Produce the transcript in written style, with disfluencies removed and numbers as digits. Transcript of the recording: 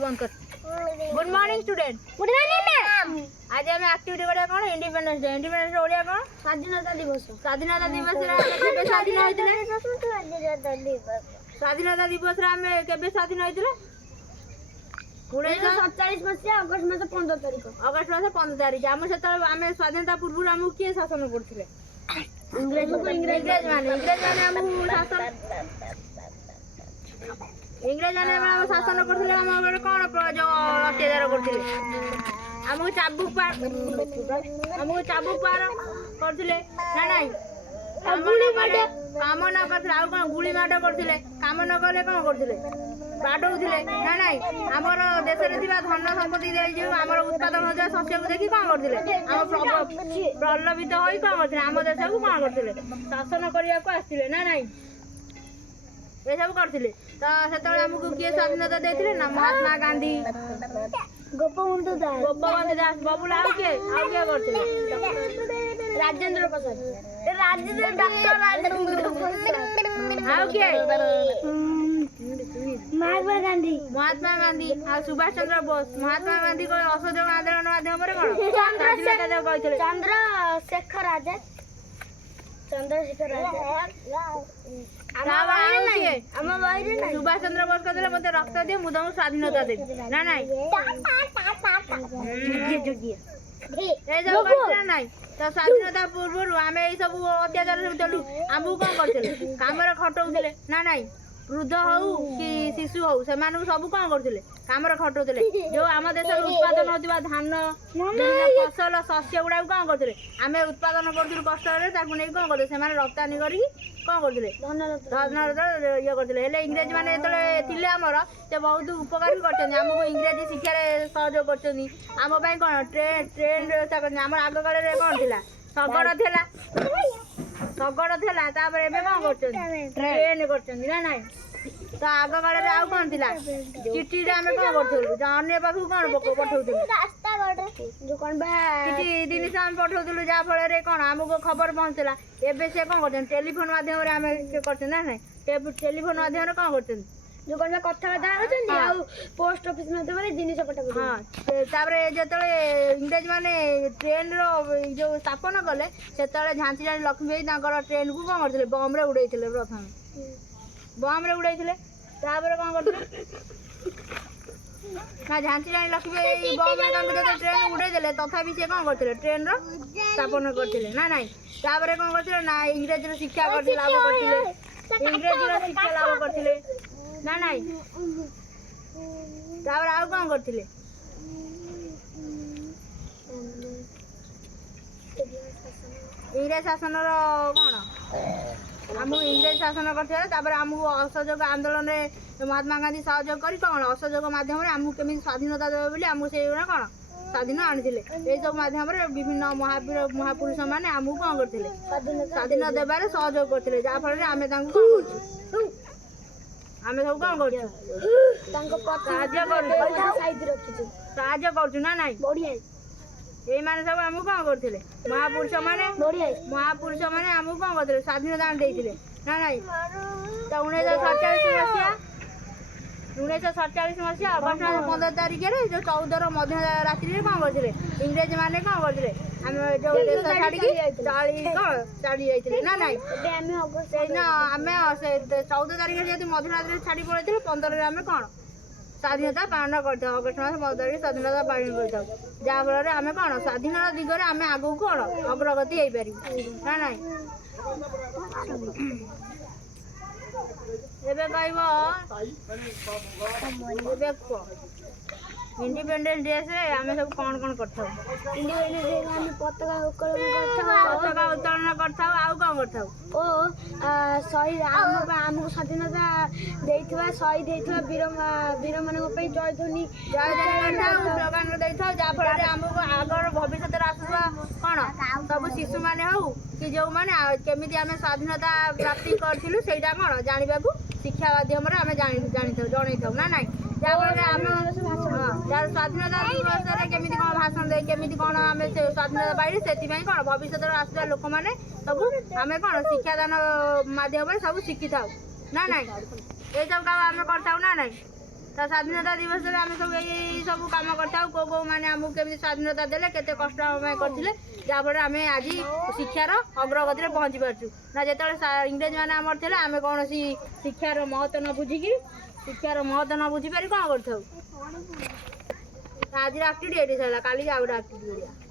बंद कर। Good morning student. Good morning ma'am. आज हम एक्टिविटी करिया कोन independence day. Independence day Odia कोन स्वाधीनता दिवस। स्वाधीनता दिवस रे हम केबे स्वाधीन होइतले। स्वाधीनता दिवस रे हम केबे स्वाधीन होइतले 1947 मसिया अगस्त मास 15 तारिख। अगस्त मास 15 तारिख हम सेत हम स्वाधीनता पूर्व हम के शासन करथिले इंग्रेज माने हम शासन इंग्रेज माने हम शासन करथिले हम ऊपर कोन जो अत्याचार करथिले हमको चाबुक पार करथिले ना नाही काम न करथिले आ कोन गुली माड करथिले काम न करले कोन करथिले बाडौथिले ना नाही हमर देश रे थिबा धन संपत्ति दे जे हमर उत्पादन हो शस्य को देखि कोन करथिले हम प्रलंबित होई कोन करथिले हम देश को कोन करथिले शासन करिया को आस्थिले ना नाही ए सब करथिले तो सेतले हमको किए स्वाधीनता देथिले ना महात्मा गांधी गोपबंधु दास बाबूला आ के करथिले राजेंद्र प्रसाद डॉक्टर राजेंद्र प्रसाद आ के महात्मा गांधी आ सुभाष चंद्र बोस महात्मा गांधी को असहयोग आंदोलन माध्यम रे कोन चंद्रशेखर आजाद सुभाष चंद्र बोस कहते मत रक्त दिए मुझे स्वाधीनता दे ना नहीं नहीं तो स्वाधीनता पूर्व आम ये सब अत्याचार चलू आमको कौन करते कम खटाऊले ना नहीं वृद्ध हऊ कि शिशु हऊ से सब कौन करते कम खटाऊले जो आम देश उत्पादन होता धान फसल शस्य गुड़ा कौन करते आम उत्पादन करूँ कष्ट नहीं कौन करते से रप्तानी कर कौन करते धन ये करते इंग्रेज मैंने जो आमर से बहुत उपकार भी करमको इंग्रेजी शिक्षा सहयोग करम कौन ट्रेन आम आग काल कौन थी शगड़ थी शगड़ थी कौन ट्रेन कर ना तो आग काल आउ कौन थी चिठी आम कौन करूँ अन्य पाख कौन पठाऊलु किसी जिन आम पठाऊलु जहाँफल कौन आमको खबर पहुँचला एवं से कौन कर टेलीफोन माध्यम आम कर ना ना टेलीफोन माध्यम कौन कर जो कौन कथबार्ता होचंदी आ पोस्ट ऑफिस माध्यम रे जिनिस पठा कर हां तारे जेतले इंग्रेज माने ट्रेन रो जो स्थापन कले सेतले झांसी रानी लक्ष्मीबाई ताकर ट्रेन को कौन करथिले बम रे उड़ैथिले प्रथम बम रे उड़ैथिले तापर कौन करथिले ना झांसी रानी लक्ष्मीबाई बम रे तांको जते ट्रेन उड़ै देले तथापि से कौन करथिले ट्रेन रो स्थापन करथिले ना नाही तापर कौन करथिले ना इंग्रेज रो शिक्षा करथिले लाभ करथिले इंग्रेज रो शिक्षा लाभ करथिले ना नाही तापर आउ कौन करथिले इंग्रेज शासन कौन आमको इंग्रेज शासन करते आमको असहयोग आंदोलन में महात्मा गांधी सहयोग कर कौन असहयोग माध्यम आमको केमी स्वाधीनता देवे बोली आमको से कौन स्वाधीन आनी सब माध्यम विभिन्न महापुरुष मैंने आमको कौन करते स्वाधीन देवार सहयोग करते जहाँफल आम आम सब कौन कर ना ना ये माने सब आमको कौन करते महापुरुष मैंने आमको कौन करते स्वाधीनता देते ना ना तो 1947 मसीहा अगस्त मास 15 तारिख जो 14 मध्य रात्रि कौन करते इंग्रेज मैंने कौन करते आम जो देश छाड़ी जाते ना ना आम 14 तारिख जेहतु मध्यरात्रि छाड़ी पड़े 15 आम कौन स्वाधीनता पालन करते अगस्त मास 15 तारिख स्वाधीनता पालन करते जहाँफल आम कौन स्वाधीनता दिगरे आम आगू कौन अग्रगति हो पार ना ना इंडिपेंडेंस डे से आम सब कौन कौन करता पताका उत्तोलन करता आउ कौन करता ओ शहीद आमको स्वाधीनता देइथिबा शहीद देइथिबा वीर मानक पे जय ध्वनि स्लोगान देइथाउ जहाँफल आमको आगर भविष्य आसुवा कौन सब शिशु मैंने हूँ कि जो मैंने केमी आम स्वाधीनता प्राप्ति करूँ से कौन जानवा शिक्षा माध्यम जानी था ना ना जहाँफल आम स्वाधीनता दिवस केमी कौन भाषण दे केमी कौन आम स्वाधीनता पाइले से कौन भविष्य आसुवा लोक मैंने सब आम कौन शिक्षादान माध्यम सब शिखी था ना ना ये सब काम आम करता ना ना ତା ସ୍ୱାଧୀନତା ଦିବସରେ ଆମେ ସବୁ ଏଇ ସବୁ କାମ କରିଥାଉ। କୋଉମାନେ ଆମକୁ କେମିତି ସ୍ୱାଧୀନତା ଦେଲେ, କେତେ କଷ୍ଟ ଆମ ପାଇଁ କରିଥିଲେ, ଯାହାଫଳରେ ଆମେ ଆଜି ଶିକ୍ଷାର ଅଗ୍ରଗତିରେ ପହଞ୍ଚି ପାରୁଛୁ। ନା ଯେତେବେଳେ ଇଂରେଜମାନେ ଆମର ଥିଲେ ଆମେ କୌଣସି ଶିକ୍ଷାର ମହତ୍ତ୍ୱ ନ ବୁଝିକି, ଶିକ୍ଷାର ମହତ୍ତ୍ୱ ନ ବୁଝିପାରି କ'ଣ କରିଥାଉ। ଆଜିର ଆକ୍ଟିଭିଟି ଏଠି ସରିଲା, କାଲିକି ଆଉ ଗୋଟେ ଆକ୍ଟିଭିଟି କରିବା।